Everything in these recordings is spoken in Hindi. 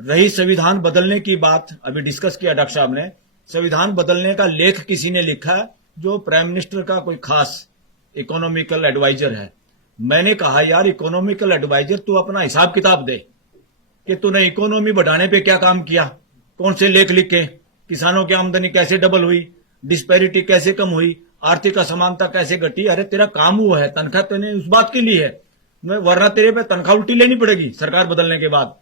रही संविधान बदलने की बात, अभी डिस्कस किया डॉक्टर साहब ने। संविधान बदलने का लेख किसी ने लिखा है जो प्राइम मिनिस्टर का कोई खास इकोनॉमिकल एडवाइजर है। मैंने कहा यार इकोनॉमिकल एडवाइजर तू अपना हिसाब किताब दे कि तूने इकोनॉमी बढ़ाने पे क्या काम किया, कौन से लेख लिखे, किसानों की आमदनी कैसे डबल हुई, डिस्पैरिटी कैसे कम हुई, आर्थिक असमानता कैसे घटी। अरे तेरा काम हुआ है, तनख्वाह तेने उस बात के लिए है, वरना तेरे पे तनख्वाह उल्टी लेनी पड़ेगी सरकार बदलने के बाद,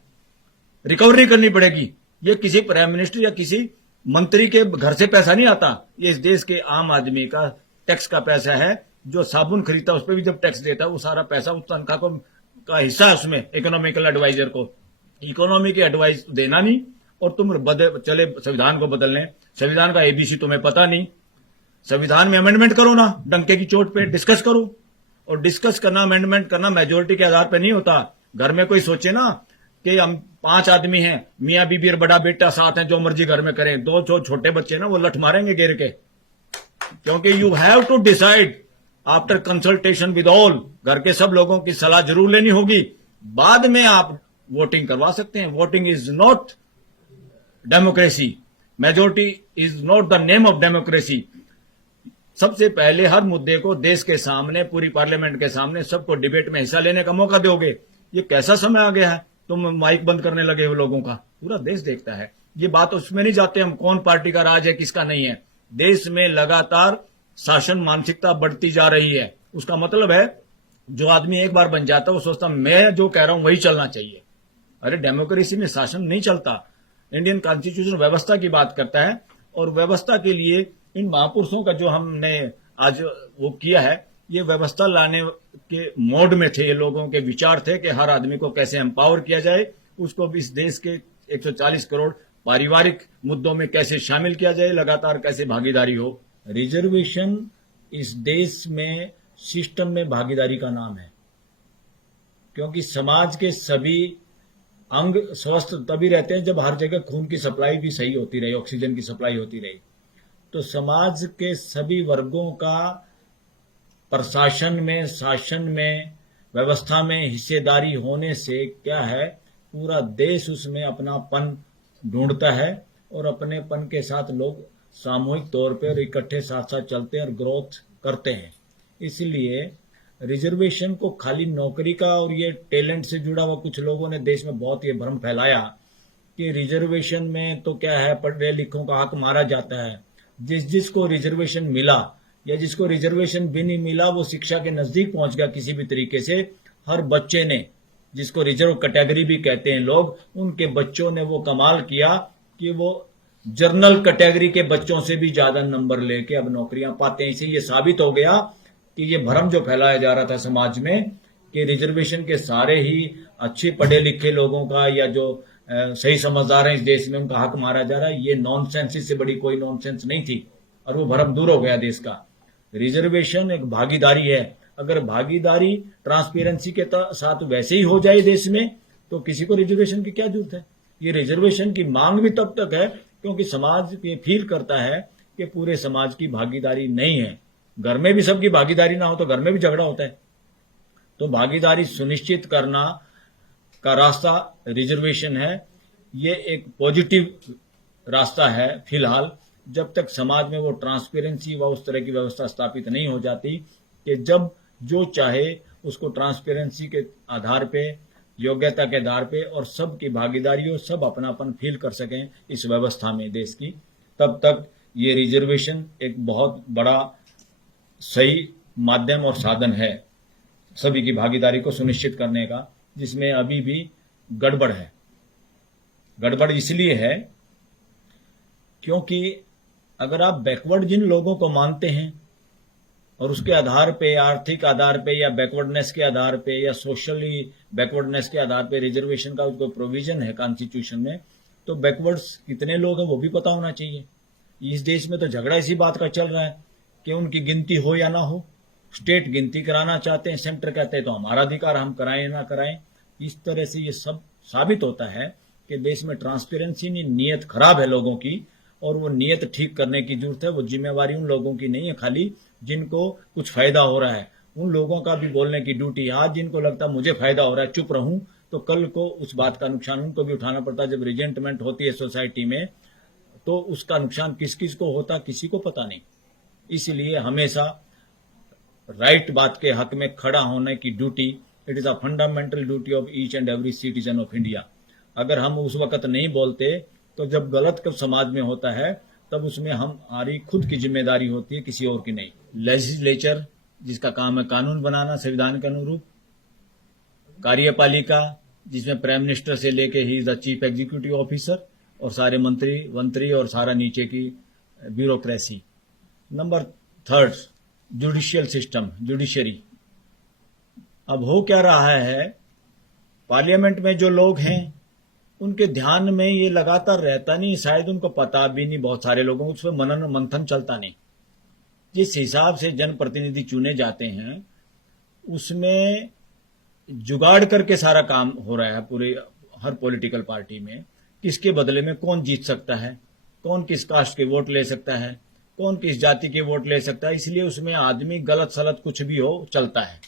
रिकवरी करनी पड़ेगी। ये किसी प्राइम मिनिस्टर या किसी मंत्री के घर से पैसा नहीं आता, ये इस देश के आम आदमी का टैक्स का पैसा है। जो साबुन खरीदता है उस पर भी जब टैक्स देता है, वो सारा पैसा उस तनख्वाह को का हिस्सा है उसमें इकोनॉमिकल एडवाइजर को। इकोनॉमी की एडवाइस देना नहीं और तुम चले संविधान को बदलने। संविधान का एबीसी तुम्हें पता नहीं। संविधान में अमेंडमेंट करो ना, डंके की चोट पे डिस्कस करो। और डिस्कस करना, अमेंडमेंट करना मेजोरिटी के आधार पर नहीं होता। घर में कोई सोचे ना कि हम 5 आदमी हैं, मियां बीबी और बड़ा बेटा साथ हैं, जो मर्जी घर में करें, 2 जो छोटे बच्चे ना वो लठ मारेंगे गिर के। क्योंकि you have to decide after consultation with all. घर के सब लोगों की सलाह जरूर लेनी होगी, बाद में आप वोटिंग करवा सकते हैं। Voting is not democracy, majority is not the name of democracy. सबसे पहले हर मुद्दे को देश के सामने, पूरी पार्लियामेंट के सामने सबको डिबेट में हिस्सा लेने का मौका दोगे। ये कैसा समय आ गया है, तुम माइक बंद करने लगे हो लोगों का। पूरा देश देखता है। ये बात उसमें नहीं जाते हम कौन पार्टी का राज है किसका नहीं है। देश में लगातार शासन मानसिकता बढ़ती जा रही है। उसका मतलब है जो आदमी एक बार बन जाता है वो सोचता मैं जो कह रहा हूं वही चलना चाहिए। अरे डेमोक्रेसी में शासन नहीं चलता। इंडियन कॉन्स्टिट्यूशन व्यवस्था की बात करता है, और व्यवस्था के लिए इन महापुरुषों का जो हमने आज वो किया है, ये व्यवस्था लाने के मोड में थे। ये लोगों के विचार थे कि हर आदमी को कैसे एम्पावर किया जाए, उसको भी इस देश के 140 करोड़ पारिवारिक मुद्दों में कैसे शामिल किया जाए, लगातार कैसे भागीदारी हो। रिजर्वेशन इस देश में सिस्टम में भागीदारी का नाम है, क्योंकि समाज के सभी अंग स्वस्थ तभी रहते हैं जब हर जगह खून की सप्लाई भी सही होती रही, ऑक्सीजन की सप्लाई होती रही। तो समाज के सभी वर्गों का प्रशासन में, शासन में, व्यवस्था में हिस्सेदारी होने से क्या है, पूरा देश उसमें अपनापन ढूंढता है और अपनेपन के साथ लोग सामूहिक तौर पर और इकट्ठे साथ साथ चलते हैं और ग्रोथ करते हैं। इसलिए रिजर्वेशन को खाली नौकरी का और ये टैलेंट से जुड़ा हुआ, कुछ लोगों ने देश में बहुत ये भ्रम फैलाया कि रिजर्वेशन में तो क्या है, पढ़े लिखों का हक मारा जाता है। जिसको रिजर्वेशन मिला या जिसको रिजर्वेशन भी नहीं मिला वो शिक्षा के नजदीक पहुंच गया किसी भी तरीके से। हर बच्चे ने, जिसको रिजर्व कैटेगरी भी कहते हैं लोग, उनके बच्चों ने वो कमाल किया कि वो जनरल कैटेगरी के बच्चों से भी ज्यादा नंबर लेके अब नौकरियां पाते हैं। इसे ये साबित हो गया कि ये भ्रम जो फैलाया जा रहा था समाज में कि रिजर्वेशन के सारे ही अच्छे पढ़े लिखे लोगों का या जो सही समझदार हैं इस देश में उनका हक मारा जा रहा है, ये नॉनसेंस, इससे बड़ी कोई नॉनसेंस नहीं थी और वो भ्रम दूर हो गया देश का। रिजर्वेशन एक भागीदारी है। अगर भागीदारी ट्रांसपेरेंसी के साथ वैसे ही हो जाए देश में तो किसी को रिजर्वेशन की क्या जरूरत है। ये रिजर्वेशन की मांग भी तब तक है क्योंकि समाज ये फील करता है कि पूरे समाज की भागीदारी नहीं है। घर में भी सबकी भागीदारी ना हो तो घर में भी झगड़ा होता है। तो भागीदारी सुनिश्चित करना का रास्ता रिजर्वेशन है। ये एक पॉजिटिव रास्ता है फिलहाल, जब तक समाज में वो ट्रांसपेरेंसी व उस तरह की व्यवस्था स्थापित नहीं हो जाती कि जब जो चाहे उसको ट्रांसपेरेंसी के आधार पे, योग्यता के आधार पे और सबकी भागीदारी हो, सब अपनापन फील कर सकें इस व्यवस्था में देश की, तब तक ये रिजर्वेशन एक बहुत बड़ा सही माध्यम और साधन है सभी की भागीदारी को सुनिश्चित करने का, जिसमें अभी भी गड़बड़ है। गड़बड़ इसलिए है क्योंकि अगर आप बैकवर्ड जिन लोगों को मानते हैं और उसके आधार पे, आर्थिक आधार पे या बैकवर्डनेस के आधार पे या सोशली बैकवर्डनेस के आधार पे रिजर्वेशन का जो प्रोविजन है कॉन्स्टिट्यूशन में, तो बैकवर्ड्स कितने लोग हैं वो भी पता होना चाहिए। इस देश में तो झगड़ा इसी बात का चल रहा है कि उनकी गिनती हो या ना हो। स्टेट गिनती कराना चाहते हैं, सेंटर कहते हैं तो हमारा अधिकार, हम कराएं या ना कराएं। इस तरह से ये सब साबित होता है कि देश में ट्रांसपेरेंसी नहीं, नीयत खराब है लोगों की और वो नीयत ठीक करने की जरूरत है। वो जिम्मेवारी उन लोगों की नहीं है खाली जिनको कुछ फायदा हो रहा है, उन लोगों का भी बोलने की ड्यूटी है। आज जिनको लगता है मुझे फायदा हो रहा है चुप रहूं, तो कल को उस बात का नुकसान उनको भी उठाना पड़ता है। जब रिजेंटमेंट होती है सोसाइटी में तो उसका नुकसान किस किस को होता किसी को पता नहीं। इसलिए हमेशा राइट बात के हक में खड़ा होने की duty, it is a fundamental duty of each and every citizen of India. अगर हम उस वक्त नहीं बोलते तो जब गलत कब समाज में होता है तब उसमें हमारी खुद की जिम्मेदारी होती है, किसी और की नहीं। लेजिस्लेचर जिसका काम है कानून बनाना संविधान के अनुरूप, कार्यपालिका जिसमें प्राइम मिनिस्टर से लेके he is the chief executive officer और सारे मंत्री और सारा नीचे की bureaucracy. Number third, judicial system, judiciary. अब हो क्या रहा है, पार्लियामेंट में जो लोग हैं उनके ध्यान में ये लगातार रहता नहीं, शायद उनको पता भी नहीं, बहुत सारे लोगों को उसमें मनन मंथन चलता नहीं। जिस हिसाब से जनप्रतिनिधि चुने जाते हैं उसमें जुगाड़ करके सारा काम हो रहा है पूरे हर पॉलिटिकल पार्टी में। किसके बदले में कौन जीत सकता है, कौन किस कास्ट के वोट ले सकता है, कौन किस जाति के वोट ले सकता है। इसलिए उसमें आदमी गलत सलत कुछ भी हो चलता है,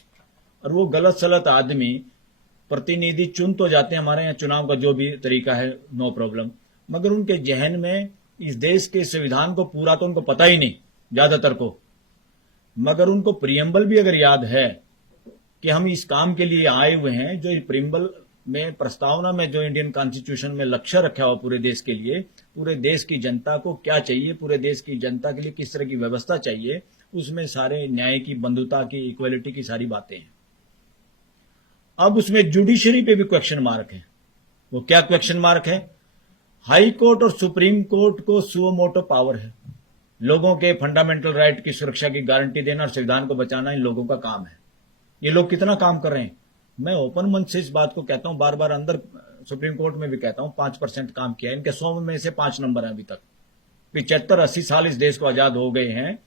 और वो गलत सलत आदमी प्रतिनिधि चुन तो जाते हैं, हमारे यहाँ चुनाव का जो भी तरीका है नो प्रॉब्लम, मगर उनके जहन में इस देश के संविधान को पूरा तो उनको पता ही नहीं ज्यादातर को। मगर उनको प्रियम्बल भी अगर याद है कि हम इस काम के लिए आए हुए हैं, जो प्रियम्बल में प्रस्तावना में जो इंडियन कॉन्स्टिट्यूशन में लक्ष्य रखा हुआ पूरे देश के लिए, पूरे देश की जनता को क्या चाहिए, पूरे देश की जनता के लिए किस तरह की व्यवस्था चाहिए, उसमें सारे न्याय की, बंधुता की, इक्वलिटी की सारी बातें हैं। अब उसमें जुडिशरी पे भी क्वेश्चन मार्क है। वो क्या क्वेश्चन मार्क है? हाई कोर्ट और सुप्रीम कोर्ट को सुओ मोटो पावर है। लोगों के फंडामेंटल राइट की सुरक्षा की गारंटी देना और संविधान को बचाना इन लोगों का काम है। ये लोग कितना काम कर रहे हैं? मैं ओपन मन से इस बात को कहता हूं, बार बार अंदर सुप्रीम कोर्ट में भी कहता हूं, 5% काम किया है। इनके 100 में से 5 नंबर है अभी तक। 75-80 साल इस देश को आजाद हो गए हैं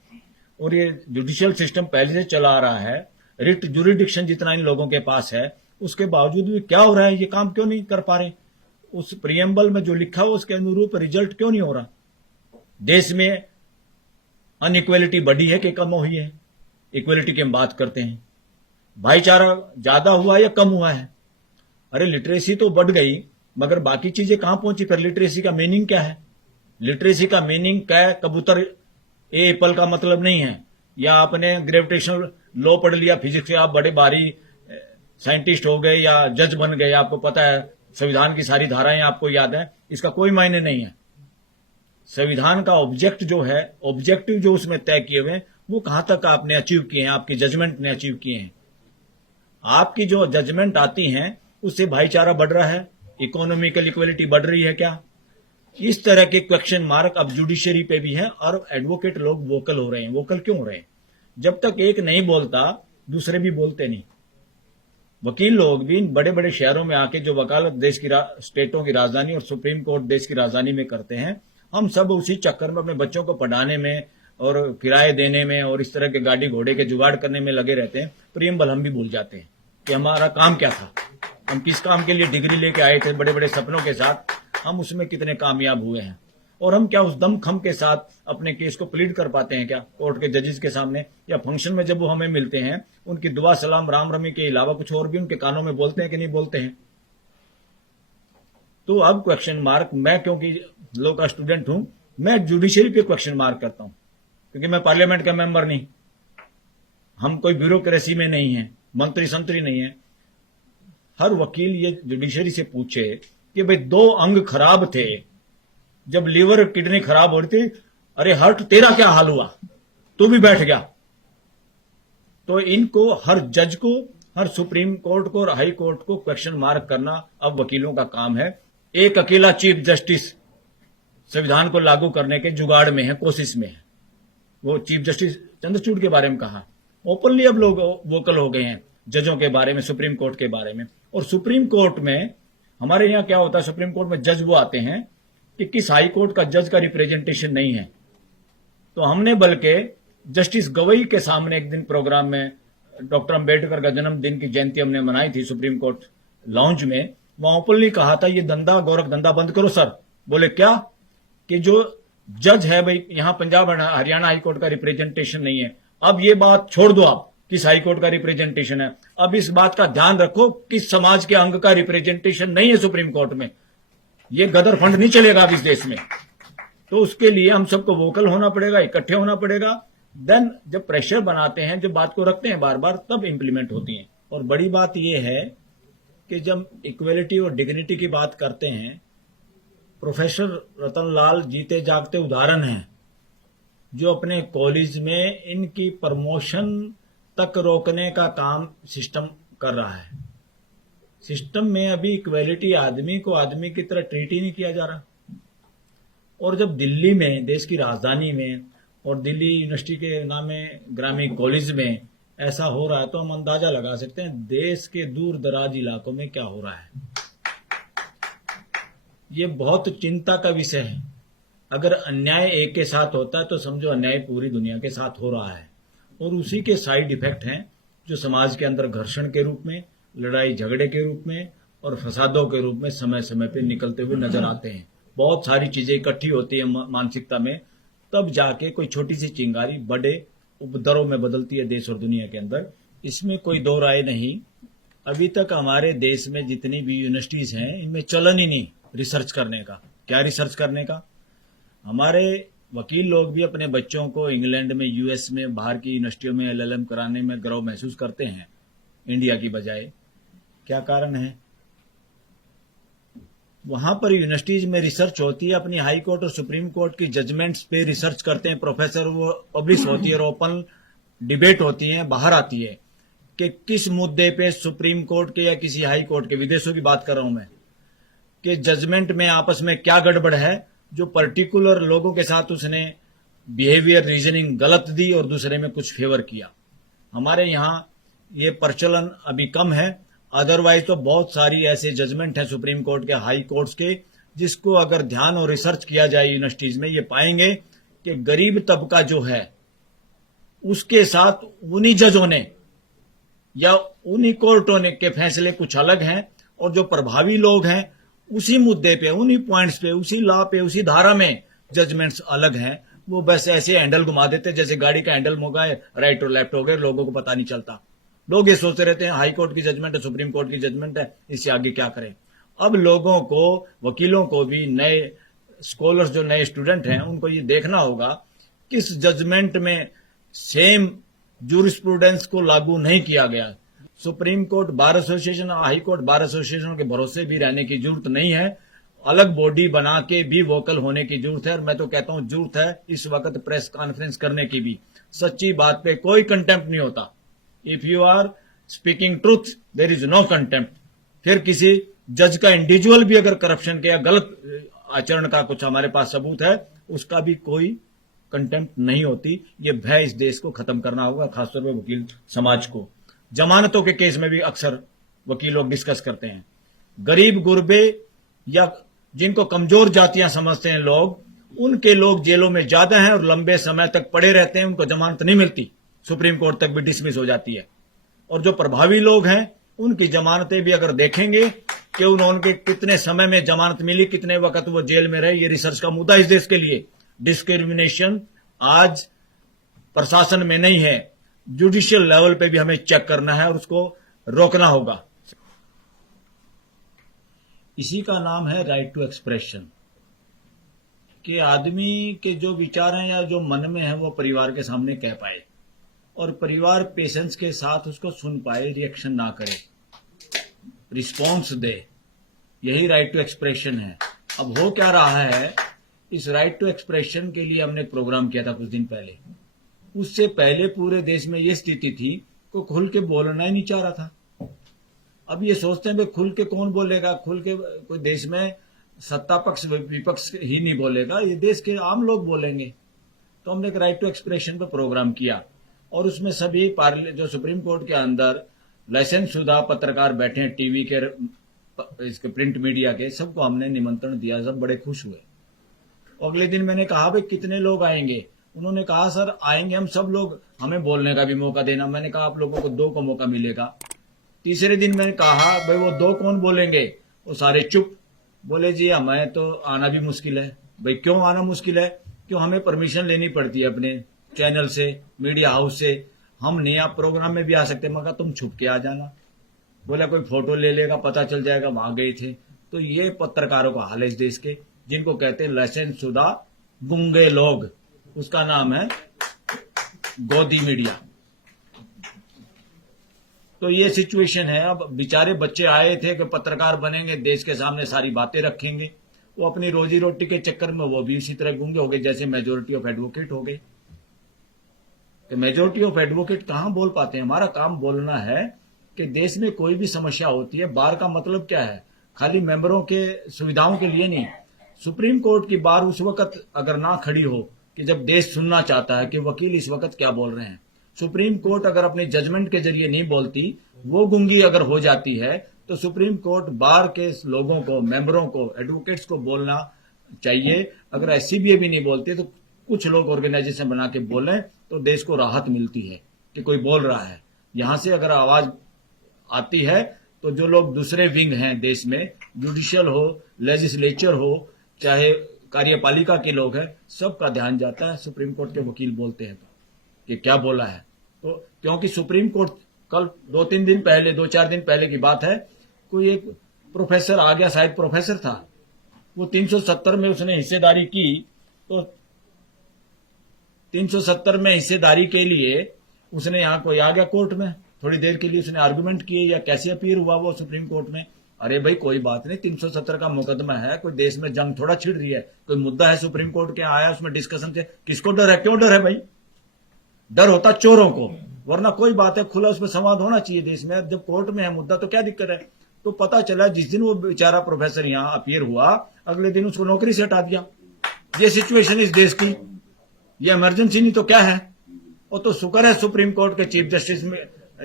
और ये जुडिशियल सिस्टम पहले से चला आ रहा है। रिट जुरिडिक्शन जितना इन लोगों के पास है, उसके बावजूद भी क्या हो रहा है, ये काम क्यों नहीं कर पा रहे? उस प्रियम्बल में जो लिखा हुआ उसके अनुरूप रिजल्ट क्यों नहीं हो रहा? देश में अनइक्वलिटी बढ़ी है कि कम हुई है? इक्वलिटी की हम बात करते हैं, भाईचारा ज्यादा हुआ या कम हुआ है? अरे लिटरेसी तो बढ़ गई, मगर बाकी चीजें कहां पहुंची? कर लिटरेसी का मीनिंग क्या है? लिटरेसी का मीनिंग क्या है? कबूतर ए एप्पल का मतलब नहीं है, या आपने ग्रेविटेशनल लॉ पढ़ लिया फिजिक्स से, आप बड़े भारी साइंटिस्ट हो गए या जज बन गए, आपको पता है संविधान की सारी धाराएं आपको याद है, इसका कोई मायने नहीं है। संविधान का ऑब्जेक्ट जो है, ऑब्जेक्टिव जो उसमें तय किए हुए हैं, वो कहां तक आपने अचीव किए हैं, आपकी जजमेंट ने अचीव किए हैं। आपकी जो जजमेंट आती हैं उससे भाईचारा बढ़ रहा है, इकोनॉमिकल इक्वलिटी बढ़ रही है क्या? इस तरह के क्वेश्चन मार्क अब जुडिशरी पे भी है, और एडवोकेट लोग वोकल हो रहे हैं। वोकल क्यों हो रहे हैं? जब तक एक नहीं बोलता दूसरे भी बोलते नहीं। वकील लोग भी इन बड़े बड़े शहरों में आके जो वकालत देश की स्टेटों की राजधानी और सुप्रीम कोर्ट देश की राजधानी में करते हैं, हम सब उसी चक्कर में अपने बच्चों को पढ़ाने में और किराए देने में और इस तरह के गाड़ी घोड़े के जुगाड़ करने में लगे रहते हैं। प्रियम्बल हम भी भूल जाते हैं कि हमारा काम क्या था, हम किस काम के लिए डिग्री लेके आए थे बड़े बड़े सपनों के साथ, हम उसमें कितने कामयाब हुए हैं, और हम क्या उस दमखम के साथ अपने केस को प्लीड कर पाते हैं क्या कोर्ट के जजेस के सामने, या फंक्शन में जब वो हमें मिलते हैं उनकी दुआ सलाम राम रमी के अलावा कुछ और भी उनके कानों में बोलते हैं कि नहीं बोलते हैं? तो अब क्वेश्चन मार्क, मैं क्योंकि लॉ का स्टूडेंट हूं, मैं जुडिशरी पे क्वेश्चन मार्क करता हूं, क्योंकि मैं पार्लियामेंट का मेंबर नहीं, हम कोई ब्यूरोक्रेसी में नहीं है, मंत्री संतरी नहीं है। हर वकील ये जुडिशरी से पूछे कि भाई 2 अंग खराब थे, जब लीवर किडनी खराब हो रही थी, अरे हर्ट तेरा क्या हाल हुआ, तू भी बैठ गया। तो इनको, हर जज को, हर सुप्रीम कोर्ट को और हाई कोर्ट को क्वेश्चन मार्क करना अब वकीलों का काम है। एक अकेला चीफ जस्टिस संविधान को लागू करने के जुगाड़ में है, कोशिश में है। वो चीफ जस्टिस चंद्रचूड़ के बारे में कहा, ओपनली अब लोग वोकल हो गए हैं जजों के बारे में, सुप्रीम कोर्ट के बारे में। और सुप्रीम कोर्ट में हमारे यहाँ क्या होता है, सुप्रीम कोर्ट में जज वो आते हैं कि किस हाई कोर्ट का जज का रिप्रेजेंटेशन नहीं है। तो हमने बल्कि जस्टिस गवई के सामने एक दिन प्रोग्राम में, डॉक्टर अंबेडकर का जन्मदिन की जयंती हमने मनाई थी सुप्रीम कोर्ट लॉन्च में, वहां ओपनली कहा था ये धंधा, गोरख धंधा बंद करो सर। बोले क्या कि जो जज है भाई, यहां पंजाब हरियाणा हाई कोर्ट का रिप्रेजेंटेशन नहीं है, अब ये बात छोड़ दो आप किस हाई कोर्ट का रिप्रेजेंटेशन है। अब इस बात का ध्यान रखो किस समाज के अंग का रिप्रेजेंटेशन नहीं है सुप्रीम कोर्ट में। ये गदर फंड नहीं चलेगा अब इस देश में। तो उसके लिए हम सबको वोकल होना पड़ेगा, इकट्ठे होना पड़ेगा। देन जब प्रेशर बनाते हैं, जब बात को रखते हैं बार बार, तब इंप्लीमेंट होती है। और बड़ी बात यह है कि जब इक्वेलिटी और डिग्निटी की बात करते हैं, प्रोफेसर रतनलाल जीते जागते उदाहरण हैं, जो अपने कॉलेज में इनकी प्रमोशन तक रोकने का काम सिस्टम कर रहा है। सिस्टम में अभी इक्वेलिटी, आदमी को आदमी की तरह ट्रीट ही नहीं किया जा रहा। और जब दिल्ली में, देश की राजधानी में, और दिल्ली यूनिवर्सिटी के नाम में ग्रामीण कॉलेज में ऐसा हो रहा है, तो हम अंदाजा लगा सकते हैं देश के दूर दराज इलाकों में क्या हो रहा है। ये बहुत चिंता का विषय है। अगर अन्याय एक के साथ होता है तो समझो अन्याय पूरी दुनिया के साथ हो रहा है। और उसी के साइड इफेक्ट हैं जो समाज के अंदर घर्षण के रूप में, लड़ाई झगड़े के रूप में और फसादों के रूप में समय समय पे निकलते हुए नजर आते हैं। बहुत सारी चीजें इकट्ठी होती है मानसिकता में, तब जाके कोई छोटी सी चिंगारी बड़े उपद्रव में बदलती है देश और दुनिया के अंदर। इसमें कोई दो राय नहीं। अभी तक हमारे देश में जितनी भी यूनिवर्सिटीज हैं, इनमें चलन ही नहीं रिसर्च करने का। क्या रिसर्च करने का? हमारे वकील लोग भी अपने बच्चों को इंग्लैंड में, यूएस में, बाहर की यूनिवर्सिटियों में एलएलएम कराने में गर्व महसूस करते हैं इंडिया की बजाय। क्या कारण है? वहां पर यूनिवर्सिटीज में रिसर्च होती है, अपनी हाई कोर्ट और सुप्रीम कोर्ट की जजमेंट्स पे रिसर्च करते हैं प्रोफेसर, वो पब्लिश होती है और ओपन डिबेट होती है, बाहर आती है कि किस मुद्दे पे सुप्रीम कोर्ट के या किसी हाई कोर्ट के, विदेशों की बात कर रहा हूं मैं, कि जजमेंट में आपस में क्या गड़बड़ है, जो पर्टिकुलर लोगों के साथ उसने बिहेवियर रीजनिंग गलत दी और दूसरे में कुछ फेवर किया। हमारे यहां ये प्रचलन अभी कम है। अदरवाइज तो बहुत सारी ऐसे जजमेंट हैं सुप्रीम कोर्ट के, हाई कोर्ट्स के, जिसको अगर ध्यान और रिसर्च किया जाए यूनिवर्सिटीज में, ये पाएंगे कि गरीब तबका जो है उसके साथ उन्हीं जजों ने या उन्हीं कोर्टों ने के फैसले कुछ अलग हैं, और जो प्रभावी लोग हैं उसी मुद्दे पे, उन्हीं पॉइंट्स पे, उसी लॉ पे, उसी धारा में जजमेंट्स अलग हैं। वो बस ऐसे हैंडल घुमा देते जैसे गाड़ी का हैंडल मोगा है, राइट और लेफ्ट हो गए, लोगों को पता नहीं चलता। लोग ये सोचते रहते हैं हाई कोर्ट की जजमेंट है, सुप्रीम कोर्ट की जजमेंट है, इससे आगे क्या करें। अब लोगों को, वकीलों को भी, नए स्कॉलर्स जो नए स्टूडेंट हैं, उनको ये देखना होगा किस जजमेंट में सेम जूरिस्प्रूडेंस को लागू नहीं किया गया। Supreme court bar association, high court bar association के भरोसे भी रहने की जरूरत नहीं है। अलग बॉडी बना के भी वोकल होने की जरूरत है। और मैं तो कहता हूं जरूरत है इस वक्त प्रेस कॉन्फ्रेंस करने की भी। सच्ची बात पे कोई कंटेम्प्ट नहीं होता। If you are speaking truth there is no contempt. फिर किसी जज का इंडिविजुअल भी अगर करप्शन के या गलत आचरण का कुछ हमारे पास सबूत है, उसका भी कोई कंटेम्प्ट नहीं होती। ये भय इस देश को खत्म करना होगा, खासतौर पर वकील समाज को। जमानतों के केस में भी अक्सर वकील लोग डिस्कस करते हैं। गरीब गुरबे या जिनको कमजोर जातियां समझते हैं लोग, उनके लोग जेलों में ज्यादा हैं और लंबे समय तक पड़े रहते हैं, उनको जमानत नहीं मिलती, सुप्रीम कोर्ट तक भी डिसमिस हो जाती है। और जो प्रभावी लोग हैं उनकी जमानतें भी अगर देखेंगे कि उन्होंने कितने समय में जमानत मिली, कितने वक्त वो जेल में रहे, ये रिसर्च का मुद्दा इस देश के लिए। डिस्क्रिमिनेशन आज प्रशासन में नहीं है, जुडिशियल लेवल पे भी हमें चेक करना है और उसको रोकना होगा। इसी का नाम है राइट टू एक्सप्रेशन, कि आदमी के जो विचार हैं या जो मन में है वो परिवार के सामने कह पाए और परिवार पेशेंस के साथ उसको सुन पाए, रिएक्शन ना करे, रिस्पॉन्स दे। यही राइट टू एक्सप्रेशन है। अब हो क्या रहा है, इस राइट टू एक्सप्रेशन के लिए हमने एक प्रोग्राम किया था कुछ दिन पहले। उससे पहले पूरे देश में ये स्थिति थी को खुल के बोलना ही नहीं चाह रहा था। अब ये सोचते हैं भाई खुल के कौन बोलेगा, खुल के कोई देश में सत्ता पक्ष विपक्ष ही नहीं बोलेगा, ये देश के आम लोग बोलेंगे। तो हमने एक राइट टू एक्सप्रेशन पर प्रोग्राम किया और उसमें सभी जो सुप्रीम कोर्ट के अंदर लाइसेंस शुदा पत्रकार बैठे हैं, टीवी के, इसके प्रिंट मीडिया के, सबको हमने निमंत्रण दिया। सब बड़े खुश हुए। अगले दिन मैंने कहा भाई कितने लोग आएंगे? उन्होंने कहा सर आएंगे हम सब लोग, हमें बोलने का भी मौका देना। मैंने कहा आप लोगों को 2 को मौका मिलेगा। तीसरे दिन मैंने कहा भाई वो 2 कौन बोलेंगे? वो सारे चुप। बोले जी हमें तो आना भी मुश्किल है। भाई क्यों आना मुश्किल है? क्यों हमें परमिशन लेनी पड़ती है अपने चैनल से, मीडिया हाउस से। हम नहीं, आप प्रोग्राम में भी आ सकते, मगर तुम छुप के आ जाना। बोला कोई फोटो ले लेगा, पता चल जाएगा वहां गए थे। तो ये पत्रकारों का हाल है इस देश के, जिनको कहते हैं लाइसेंस शुदा गुंगे लोग। उसका नाम है गोदी मीडिया। तो ये सिचुएशन है। अब बेचारे बच्चे आए थे कि पत्रकार बनेंगे, देश के सामने सारी बातें रखेंगे, वो अपनी रोजी रोटी के चक्कर में वो भी इसी तरह गूंगे हो गए जैसे मेजोरिटी ऑफ एडवोकेट हो गए। तो मेजोरिटी ऑफ एडवोकेट कहां बोल पाते हैं? हमारा काम बोलना है कि देश में कोई भी समस्या होती है, बार का मतलब क्या है? खाली मेंबरों के सुविधाओं के लिए नहीं। सुप्रीम कोर्ट की बार उस वक्त अगर ना खड़ी हो कि जब देश सुनना चाहता है कि वकील इस वक्त क्या बोल रहे हैं। सुप्रीम कोर्ट अगर अपने जजमेंट के जरिए नहीं बोलती, वो गूंगी अगर हो जाती है, तो सुप्रीम कोर्ट बार के लोगों को, मेंबरों को, एडवोकेट्स को बोलना चाहिए। अगर एससीबीए भी नहीं बोलती तो कुछ लोग ऑर्गेनाइजेशन बना के बोलें तो देश को राहत मिलती है कि कोई बोल रहा है। यहां से अगर आवाज आती है तो जो लोग दूसरे विंग हैं देश में, जुडिशियल हो, लेजिस्लेचर हो, चाहे कार्यपालिका के लोग हैं, सबका ध्यान जाता है। सुप्रीम कोर्ट के वकील बोलते हैं तो कि क्या बोला है। तो क्योंकि सुप्रीम कोर्ट कल 2-3 दिन पहले, 2-4 दिन पहले की बात है, कोई एक प्रोफेसर आ गया, शायद प्रोफेसर था, वो 370 में उसने हिस्सेदारी की। तो 370 में हिस्सेदारी के लिए उसने यहां कोई आ गया कोर्ट में, थोड़ी देर के लिए उसने आर्गुमेंट किए या कैसे अपीयर हुआ वो सुप्रीम कोर्ट में। अरे भाई कोई बात नहीं, 370 का मुकदमा है, कोई देश में जंग थोड़ा छिड़ रही है, कोई मुद्दा है सुप्रीम कोर्ट के आया, उसमें डिस्कशन थे। किसको डर है? क्यों डर है भाई? डर होता चोरों को, वरना कोई बात है, खुला उसमें संवाद होना चाहिए देश में। जब कोर्ट में है मुद्दा तो क्या दिक्कत है? तो पता चला जिस दिन वो बेचारा प्रोफेसर यहां अपीयर हुआ, अगले दिन उसको नौकरी से हटा दिया। ये सिचुएशन इस देश की, ये इमरजेंसी नहीं तो क्या है? वो तो शुक्र है सुप्रीम कोर्ट के चीफ जस्टिस में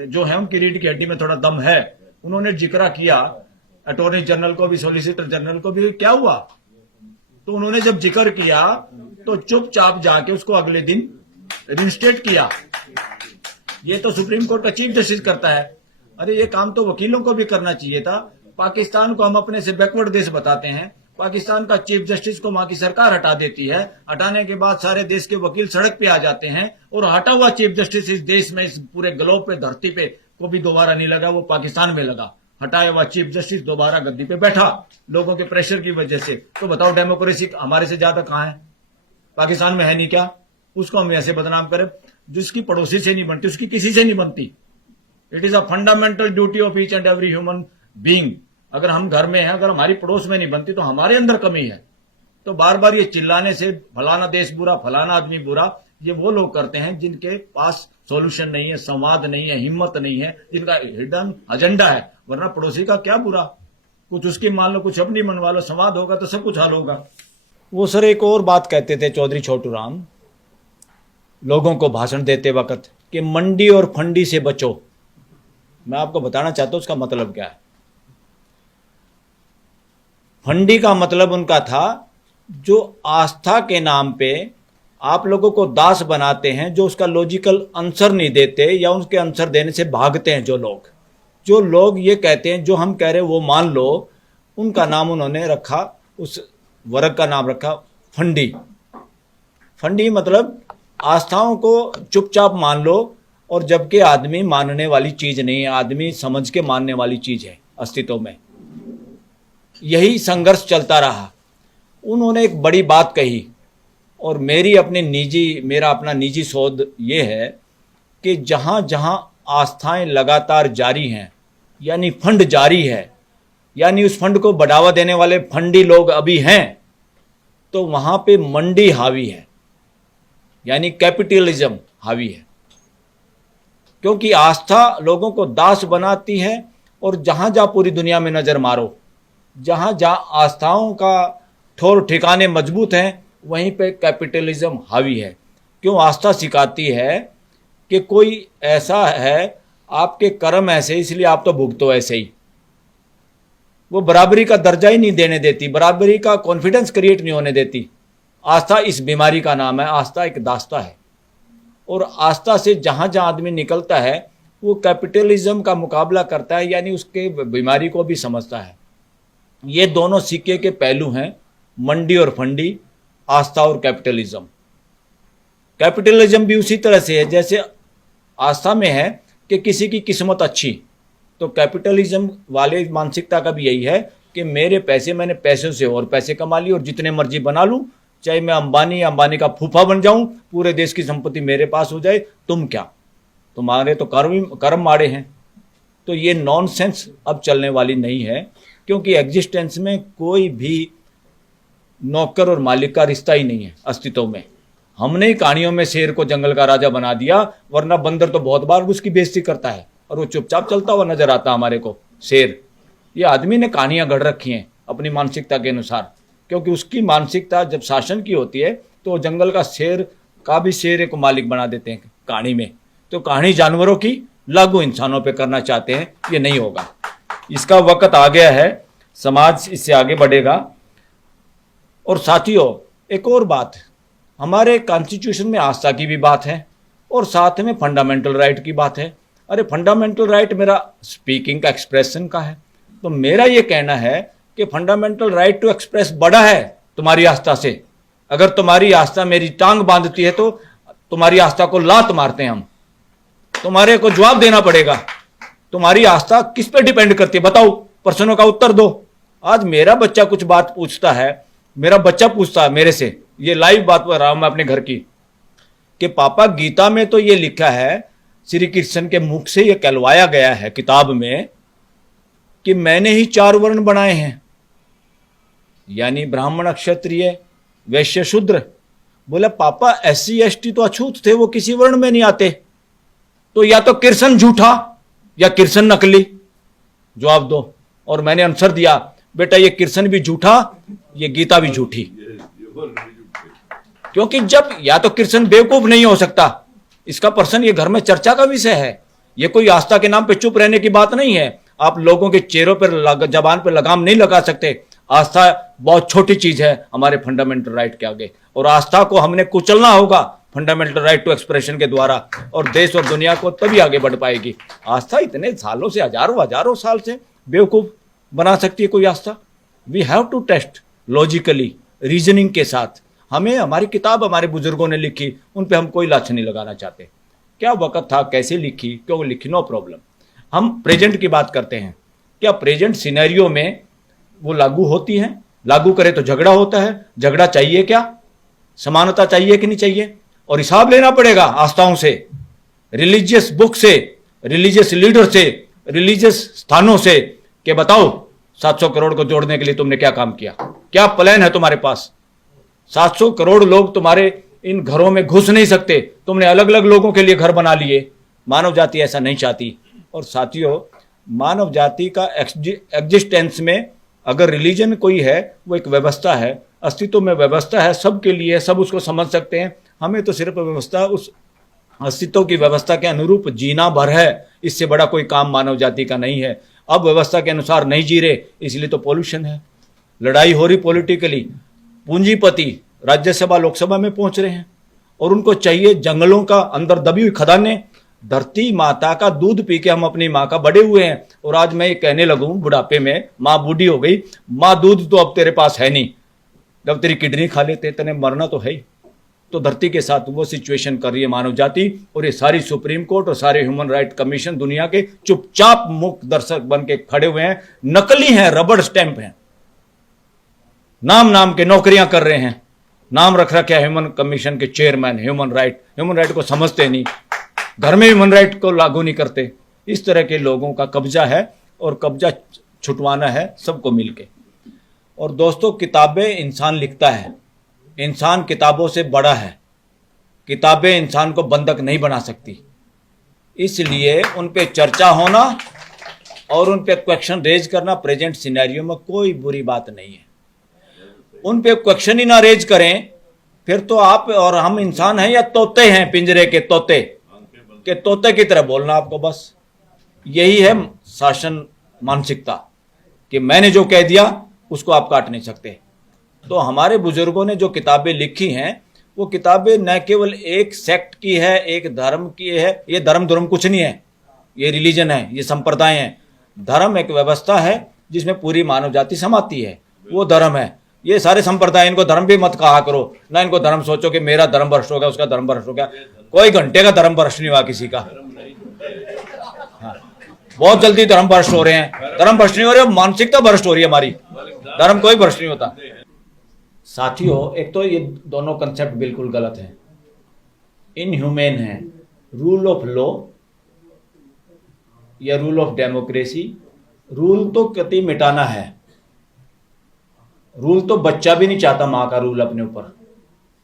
जो है उनकी रीढ़ की हड्डी में थोड़ा दम है, उन्होंने जिक्र किया अटॉर्नी जनरल को भी, सॉलिसिटर जनरल को भी। क्या हुआ? तो उन्होंने जब जिक्र किया तो चुपचाप जाके उसको अगले दिन रिस्टेट किया। ये तो सुप्रीम कोर्ट का चीफ जस्टिस करता है। अरे ये काम तो वकीलों को भी करना चाहिए था। पाकिस्तान को हम अपने से बैकवर्ड देश बताते हैं, पाकिस्तान का चीफ जस्टिस को वहां की सरकार हटा देती है, हटाने के बाद सारे देश के वकील सड़क पे आ जाते हैं, और हटा हुआ चीफ जस्टिस इस देश में, इस पूरे ग्लोब पे, धरती पे को भी दोबारा नहीं लगा, वो पाकिस्तान में लगा। हटाया हुआ चीफ जस्टिस दोबारा गद्दी पे बैठा लोगों के प्रेशर की वजह से। तो बताओ डेमोक्रेसी हमारे से ज्यादा कहां है? पाकिस्तान में है नहीं क्या? उसको हम ऐसे बदनाम करें? जिसकी पड़ोसी से नहीं बनती उसकी किसी से नहीं बनती। It is a fundamental duty of each and every human being. अगर हम घर में हैं, अगर हमारी पड़ोस में नहीं बनती तो हमारे अंदर कमी है। तो बार बार ये चिल्लाने से फलाना देश बुरा, फलाना आदमी बुरा, ये वो लोग करते हैं जिनके पास सॉल्यूशन नहीं है, संवाद नहीं है, हिम्मत नहीं है, जिनका हिडन एजेंडा है। वरना पड़ोसी का क्या बुरा, कुछ उसकी मान लो, कुछ अपनी मनवा लो, संवाद होगा तो सब कुछ हल होगा। वो सर एक और बात कहते थे चौधरी छोटू राम लोगों को भाषण देते वक्त कि मंडी और फंडी से बचो। मैं आपको बताना चाहता हूं उसका मतलब क्या है। फंडी का मतलब उनका था जो आस्था के नाम पे आप लोगों को दास बनाते हैं, जो उसका लॉजिकल आंसर नहीं देते या उसके आंसर देने से भागते हैं। जो लोग ये कहते हैं जो हम कह रहे हैं वो मान लो, उनका नाम उन्होंने रखा, उस वर्ग का नाम रखा फंडी। फंडी मतलब आस्थाओं को चुपचाप मान लो, और जबकि आदमी मानने वाली चीज नहीं है, आदमी समझ के मानने वाली चीज है अस्तित्व में। यही संघर्ष चलता रहा। उन्होंने एक बड़ी बात कही, और मेरा अपना निजी शोध ये है कि जहां जहां आस्थाएं लगातार जारी हैं, यानी फंड जारी है, यानी उस फंड को बढ़ावा देने वाले फंडी लोग अभी हैं, तो वहां पे मंडी हावी है, यानी कैपिटलिज्म हावी है। क्योंकि आस्था लोगों को दास बनाती है, और जहां जहां पूरी दुनिया में नजर मारो, जहां जहां आस्थाओं का ठोर ठिकाने मजबूत हैं, वहीं पे कैपिटलिज्म हावी है। क्यों? आस्था सिखाती है कि कोई ऐसा है, आपके कर्म ऐसे, इसलिए आप तो भुगतो ऐसे ही। वो बराबरी का दर्जा ही नहीं देने देती, बराबरी का कॉन्फिडेंस क्रिएट नहीं होने देती। आस्था इस बीमारी का नाम है। आस्था एक दास्ता है, और आस्था से जहां जहां आदमी निकलता है वो कैपिटलिज्म का मुकाबला करता है, यानी उसके बीमारी को भी समझता है। ये दोनों सिक्के के पहलू हैं, मंडी और फंडी, आस्था और कैपिटलिज्म। कैपिटलिज्म भी उसी तरह से है जैसे आस्था में है कि किसी की किस्मत अच्छी। तो कैपिटलिज्म वाले मानसिकता का भी यही है कि मेरे पैसे, मैंने पैसों से और पैसे कमा लिए और जितने मर्जी बना लूं, चाहे मैं अंबानी का फूफा बन जाऊं, पूरे देश की संपत्ति मेरे पास हो जाए, तुम क्या, तुम्हारे तो कर्म माड़े हैं। तो ये नॉनसेंस अब चलने वाली नहीं है, क्योंकि एग्जिस्टेंस में कोई भी नौकर और मालिक का रिश्ता ही नहीं है अस्तित्व में। हमने ही कहानियों में शेर को जंगल का राजा बना दिया, वरना बंदर तो बहुत बार उसकी बेइज्जती करता है और वो चुपचाप चलता हुआ नजर आता हमारे को। शेर, ये आदमी ने कहानियां गढ़ रखी हैं अपनी मानसिकता के अनुसार, क्योंकि उसकी मानसिकता जब शासन की होती है तो जंगल का शेर का भी शेर को मालिक बना देते हैं कहानी में। तो कहानी जानवरों की लागू इंसानों पे करना चाहते हैं, ये नहीं होगा। इसका वक्त आ गया है, समाज इससे आगे बढ़ेगा। और साथियों, एक और बात, हमारे कॉन्स्टिट्यूशन में आस्था की भी बात है और साथ में फंडामेंटल राइट की बात है। अरे फंडामेंटल राइट मेरा स्पीकिंग का, एक्सप्रेशन का है, तो मेरा ये कहना है कि फंडामेंटल राइट टू एक्सप्रेस बड़ा है तुम्हारी आस्था से। अगर तुम्हारी आस्था मेरी टांग बांधती है तो तुम्हारी आस्था को लात मारते हैं हम, तुम्हारे को जवाब देना पड़ेगा। तुम्हारी आस्था किस पे डिपेंड करती है, बताओ, प्रश्नों का उत्तर दो। आज मेरा बच्चा कुछ बात पूछता है, मेरा बच्चा पूछता है मेरे से, ये लाइव बात कर रहा हूं मैं अपने घर की, कि पापा गीता में तो ये लिखा है, श्री कृष्ण के मुख से ये कहलवाया गया है किताब में कि मैंने ही 4 वर्ण बनाए हैं, यानी ब्राह्मण, क्षत्रिय, वैश्य, शूद्र। बोला पापा SC ST तो अछूत थे, वो किसी वर्ण में नहीं आते, तो या तो कृष्ण झूठा या कृष्ण नकली, जवाब दो। और मैंने आंसर दिया, बेटा ये कृष्ण भी झूठा, ये गीता भी झूठी। क्योंकि जब या तो कृष्ण बेवकूफ नहीं हो सकता, इसका प्रश्न ये घर में चर्चा का विषय है, ये कोई आस्था के नाम पे चुप रहने की बात नहीं है। आप लोगों के चेहरों पर, जबान पर लगाम नहीं लगा सकते। आस्था बहुत छोटी चीज है हमारे फंडामेंटल राइट के आगे, और आस्था को हमने कुचलना होगा फंडामेंटल राइट टू एक्सप्रेशन के द्वारा, और देश और दुनिया को तभी आगे बढ़ पाएगी। आस्था इतने सालों से, हजारों साल से बेवकूफ बना सकती है कोई आस्था? We have to test logically, reasoning के साथ। हमें हमारी किताब हमारे बुजुर्गों ने लिखी, उन पे हम कोई लाछ नहीं लगाना चाहते। क्या वक्त था, कैसे लिखी, क्यों लिखी, नो प्रॉब्लम। हम प्रेजेंट की बात करते हैं, क्या प्रेजेंट सिनेरियो में वो लागू होती है? लागू करे तो झगड़ा होता है, झगड़ा चाहिए क्या? समानता चाहिए कि नहीं चाहिए? और हिसाब लेना पड़ेगा आस्थाओं से, रिलीजियस बुक से, रिलीजियस लीडर से, रिलीजियस स्थानों से, कि बताओ 700 करोड़ को जोड़ने के लिए तुमने क्या काम किया, क्या प्लान है तुम्हारे पास? 700 करोड़ लोग तुम्हारे इन घरों में घुस नहीं सकते, तुमने अलग अलग लोगों के लिए घर बना लिए। मानव जाति ऐसा नहीं चाहती। और साथियों, मानव जाति का एग्जिस्टेंस में अगर रिलीजन कोई है, वो एक व्यवस्था है, अस्तित्व में व्यवस्था है, सबके लिए, सब उसको समझ सकते हैं। हमें तो सिर्फ व्यवस्था, उस अस्तित्व की व्यवस्था के अनुरूप जीना भर है, इससे बड़ा कोई काम मानव जाति का नहीं है। अब व्यवस्था के अनुसार नहीं जी रहे, इसलिए तो पॉल्यूशन है, लड़ाई हो रही पॉलिटिकली। पूंजीपति राज्यसभा लोकसभा में पहुंच रहे हैं और उनको चाहिए जंगलों का अंदर दबी हुई खदानें। धरती माता का दूध पी के हम अपनी माँ का बड़े हुए हैं, और आज मैं ये कहने लगूं बुढ़ापे में, माँ बूढ़ी हो गई, माँ दूध तो अब तेरे पास है नहीं, जब तेरी किडनी खा लेते तेने मरना तो है ही। तो धरती के साथ वो सिचुएशन कर रही है मानव जाति, और ये सारी सुप्रीम कोर्ट और सारे ह्यूमन राइट कमीशन दुनिया के चुपचाप मुक्त दर्शक बन के खड़े हुए हैं, नकली हैं, रबड़ स्टैंप हैं, नाम के नौकरियां कर रहे हैं, नाम रख रखा है ह्यूमन कमीशन के चेयरमैन। ह्यूमन राइट को समझते नहीं, घर में ह्यूमन राइट को लागू नहीं करते। इस तरह के लोगों का कब्जा है, और कब्जा छुटवाना है सबको मिलके। और दोस्तों, किताबें इंसान लिखता है, इंसान किताबों से बड़ा है, किताबें इंसान को बंधक नहीं बना सकती। इसलिए उन पे चर्चा होना और उन पे क्वेश्चन रेज करना प्रेजेंट सिनेरियो में कोई बुरी बात नहीं है। उन पे क्वेश्चन ही ना रेज करें, फिर तो आप और हम इंसान हैं या तोते हैं, पिंजरे के तोते, के तोते की तरह बोलना आपको। बस यही है शासन मानसिकता, कि मैंने जो कह दिया उसको आप काट नहीं सकते। तो हमारे बुजुर्गों ने जो किताबें लिखी हैं, वो किताबें न केवल एक सेक्ट की है, एक धर्म की है। ये धर्म कुछ नहीं है, ये रिलीजन है, ये संप्रदाय है। धर्म एक व्यवस्था है जिसमें पूरी मानव जाति समाती है, वो धर्म है। ये सारे संप्रदाय, इनको धर्म भी मत कहा करो ना, इनको धर्म सोचो कि मेरा धर्म भ्रष्ट हो गया, उसका धर्म भ्रष्ट हो गया। कोई घंटे का धर्म भ्रष्ट नहीं हुआ किसी का। हाँ, बहुत जल्दी धर्म भ्रष्ट हो रहे हैं। धर्म भ्रष्ट नहीं हो रहे, मानसिकता भ्रष्ट हो रही है हमारी। धर्म कोई भ्रष्ट नहीं होता। साथियों, एक तो ये दोनों कंसेप्ट बिल्कुल गलत है, इनह्यूमेन है। रूल ऑफ लॉ या रूल ऑफ डेमोक्रेसी, रूल तो कतई मिटाना है। रूल तो बच्चा भी नहीं चाहता मां का रूल अपने ऊपर।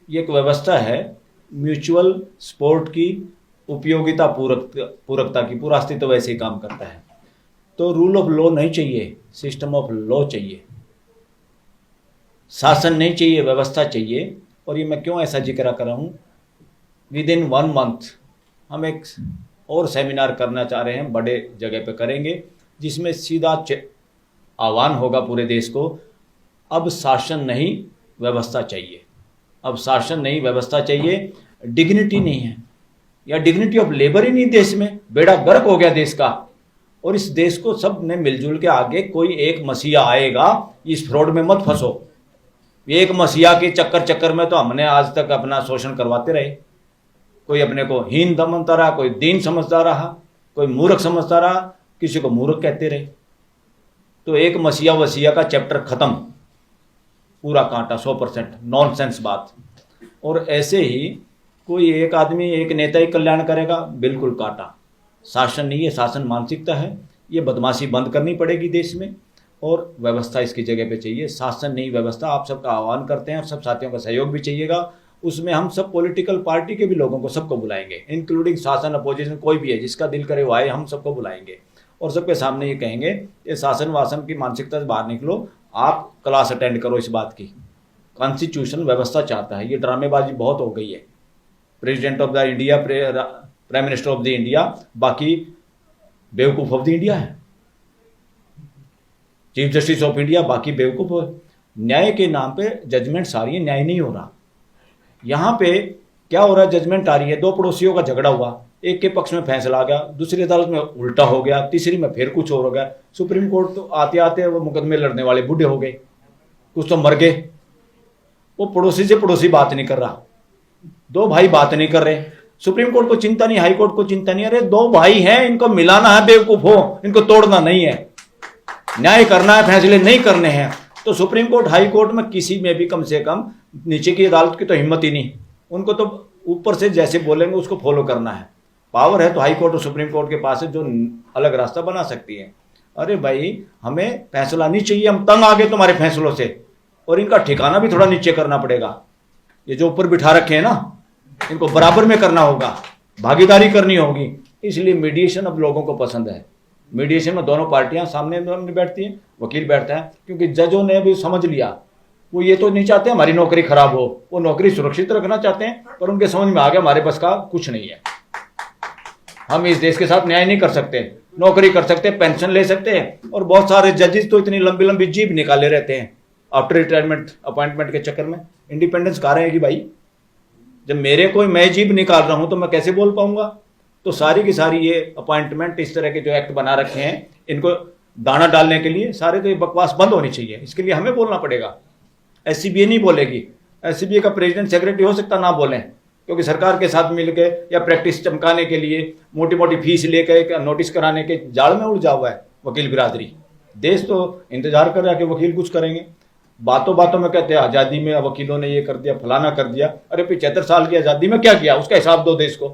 ये एक व्यवस्था है म्यूचुअल सपोर्ट की, उपयोगिता पूरकता की, पूरा अस्तित्व वैसे ही काम करता है। तो रूल ऑफ लॉ नहीं चाहिए, सिस्टम ऑफ लॉ चाहिए। शासन नहीं चाहिए, व्यवस्था चाहिए। और ये मैं क्यों ऐसा जिक्र कर रहा हूं, विद इन 1 मंथ हम एक और सेमिनार करना चाह रहे हैं, बड़े जगह पे करेंगे, जिसमें सीधा आह्वान होगा पूरे देश को, अब शासन नहीं व्यवस्था चाहिए। अब शासन नहीं व्यवस्था चाहिए। डिग्निटी नहीं है, या डिग्निटी ऑफ लेबर ही नहीं देश में। बेड़ा गर्क हो गया देश का। और इस देश को सब ने मिलजुल के आगे, कोई एक मसीहा आएगा, इस फ्रॉड में मत फंसो। एक मसीहा के चक्कर में तो हमने आज तक अपना शोषण करवाते रहे। कोई अपने को हीन समझता रहा, कोई दीन समझता रहा, कोई मूर्ख समझता रहा, किसी को मूर्ख कहते रहे। तो एक मसीहा वसीहा का चैप्टर खत्म, पूरा कांटा, 100% नॉनसेंस बात। और ऐसे ही कोई एक आदमी, एक नेता ही कल्याण करेगा, बिल्कुल काटा। शासन नहीं है, शासन मानसिकता है। ये बदमाशी बंद करनी पड़ेगी देश में, और व्यवस्था इसकी जगह पे चाहिए। शासन नहीं व्यवस्था। आप सबका आह्वान करते हैं, और सब साथियों का सहयोग भी चाहिएगा। उसमें हम सब पॉलिटिकल पार्टी के भी लोगों को, सबको बुलाएंगे, इंक्लूडिंग शासन, अपोजिशन, कोई भी है जिसका दिल करे वो आए, हम सबको बुलाएंगे। और सबके सामने ये कहेंगे, ये शासन वासन की मानसिकता से बाहर निकलो, आप क्लास अटेंड करो इस बात की। कॉन्स्टिट्यूशन व्यवस्था चाहता है। ये ड्रामेबाजी बहुत हो गई है। President of the India, prime minister of the India, बाकी बेवकूफ ऑफ द इंडिया है। चीफ जस्टिस ऑफ इंडिया, बाकी बेवकूफ। न्याय के नाम पे जजमेंट सारी है, न्याय नहीं हो रहा। यहां पे क्या हो रहा है, जजमेंट आ रही है, 2 पड़ोसियों का झगड़ा हुआ, एक के पक्ष में फैसला आ गया, दूसरी अदालत में उल्टा हो गया, तीसरी में फिर कुछ और हो गया। सुप्रीम कोर्ट तो आते आते वो मुकदमे लड़ने वाले बूढ़े हो गए, कुछ तो मर गए। वो पड़ोसी से पड़ोसी बात नहीं कर रहा, 2 भाई बात नहीं कर रहे। सुप्रीम कोर्ट को चिंता नहीं, हाई कोर्ट को चिंता नहीं। अरे 2 भाई हैं, इनको मिलाना है, बेवकूफ हो, इनको तोड़ना नहीं है। न्याय करना है, फैसले नहीं करने हैं। तो सुप्रीम कोर्ट, हाई कोर्ट में किसी में भी कम से कम, नीचे की अदालत की तो हिम्मत ही नहीं। उनको तो ऊपर से जैसे बोलेंगे उसको फॉलो करना है। पावर है तो हाई कोर्ट और सुप्रीम कोर्ट के पास है, जो अलग रास्ता बना सकती है। अरे भाई, हमें फैसला नहीं चाहिए, हम तंग आ गए तुम्हारे फैसलों से। और इनका ठिकाना भी थोड़ा नीचे करना पड़ेगा। ये जो ऊपर बिठा रखे हैं ना, इनको बराबर में करना होगा, भागीदारी करनी होगी। इसलिए मीडिएशन अब लोगों को पसंद है। मीडिएशन में दोनों पार्टियां सामने बैठती हैं, वकील बैठता है, क्योंकि जजों ने भी समझ लिया, वो ये तो नहीं चाहते हमारी नौकरी खराब हो, वो नौकरी सुरक्षित रखना चाहते हैं। पर उनके समझ में आ गया हमारे बस का कुछ नहीं है, हम इस देश के साथ न्याय नहीं कर सकते। नौकरी कर सकते, पेंशन ले सकते हैं। और बहुत सारे जजेस तो इतनी लंबी लंबी जीभ निकाले रहते हैं आफ्टर रिटायरमेंट, अपॉइंटमेंट के चक्कर में। इंडिपेंडेंस कहाँ रहेगी भाई? जब मेरे कोई मैं जीभ निकाल रहा हूं तो मैं कैसे बोल पाऊंगा? तो सारी की सारी ये अपॉइंटमेंट, इस तरह के जो एक्ट बना रखे हैं, इनको दाना डालने के लिए सारे तो ये बकवास बंद होनी चाहिए। इसके लिए हमें बोलना पड़ेगा। एससीबीए नहीं बोलेगी। एससीबीए का प्रेसिडेंट सेक्रेटरी हो सकता ना बोलें, क्योंकि सरकार के साथ मिलकर या प्रैक्टिस चमकाने के लिए मोटी मोटी फीस लेकर नोटिस कराने के जाल में उलझा हुआ है वकील बिरादरी। देश तो इंतजार कर रहा है कि वकील कुछ करेंगे। बातों बातों में कहते हैं आज़ादी में वकीलों ने ये कर दिया, फलाना कर दिया। अरे 75 साल की आज़ादी में क्या किया, उसका हिसाब दो देश को।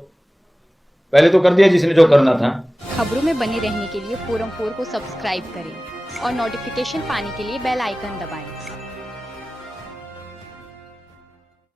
पहले तो कर दिया जिसने जो करना था। खबरों में बने रहने के लिए फोरम 4 को सब्सक्राइब करें और नोटिफिकेशन पाने के लिए बेल आइकन दबाएं।